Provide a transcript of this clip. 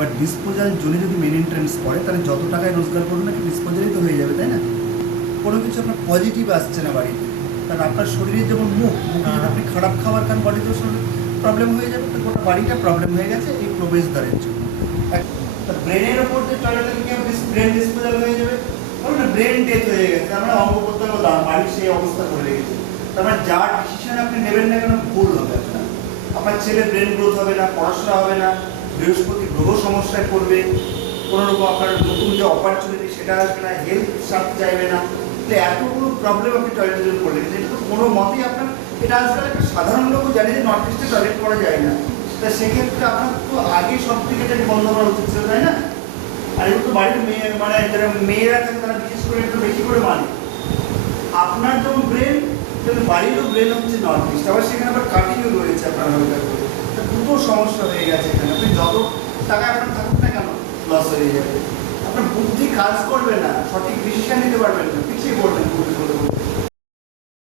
এবার ডিসপোজাল জোনে যদি মেন এন্ট্রান্স পড়ে তাহলে যত টাকায় রোজগার করুন না ডিসপোজালই তো হয়ে যাবে, তাই না? কোনো কিছু আপনার পজিটিভ আসছে না বাড়িতে, কারণ আপনার শরীরে যেমন মুখে যদি আপনি খারাপ খাবার খান বডিতেও প্রবলেম হয়ে যাবে, তো গোটা বাড়িটা প্রবলেম হয়ে গেছে এই প্রবেশদ্বারের জন্য। ব্রেনের ওপর যে টয়লেটের কি ব্রেন ডিসপোজাল হয়ে যাবে, বলো না ব্রেন ডেথ হয়ে গেছে, আমরা অঙ্গ প্রত্যঙ্গ বাড়ির সেই অবস্থা করে রেখেছে। তার মানে যা ডিসিশন আপনি নেবেন না কেন ভুল হবে আপনার ছেলে ব্রেন গ্রোথ হবে না, পড়াশোনা হবে না, বৃহস্পতি গ্রহ সমস্যায় পড়বে, কোনো রকম আপনার নতুন যে অপরচুনিটি সেটা আসবে না, হেলথ সাথে চাইবে না। তো এতগুলো প্রবলেম আপনি টয়লেটের জন্য করলেন, এটা তো কোনো মতেই আপনার, এটা আজকাল একটা সাধারণ লোকও জানে যে নর্থ ইস্টে টয়লেট করা যায় না। তা সেক্ষেত্রে আপনার তো আগে সব থেকে এটাকে বন্ধ করা উচিত ছিল, তাই না? আর এগুলো তো বাড়ির মেয়ে মানে যারা মেয়েরা থাকে তারা বিশেষ করে একটু বেশি করে মানে আপনার যেমন ব্রেন কিন্তু বাড়িরও ব্রেন হচ্ছে নর্থ ইস্ট, আবার সেখানে আবার কাটিংও রয়েছে আপনার হালকা করে। দুটো সমস্যা হয়ে গেছে এখানে, আপনি যত টাকায় আপনার থাকুক না কেন লস হয়ে যাবে, আপনার বুদ্ধি কাজ করবে না, সঠিক ডিসিশন নিতে পারবেন না, পিছিয়ে পড়বেন বুদ্ধি করে।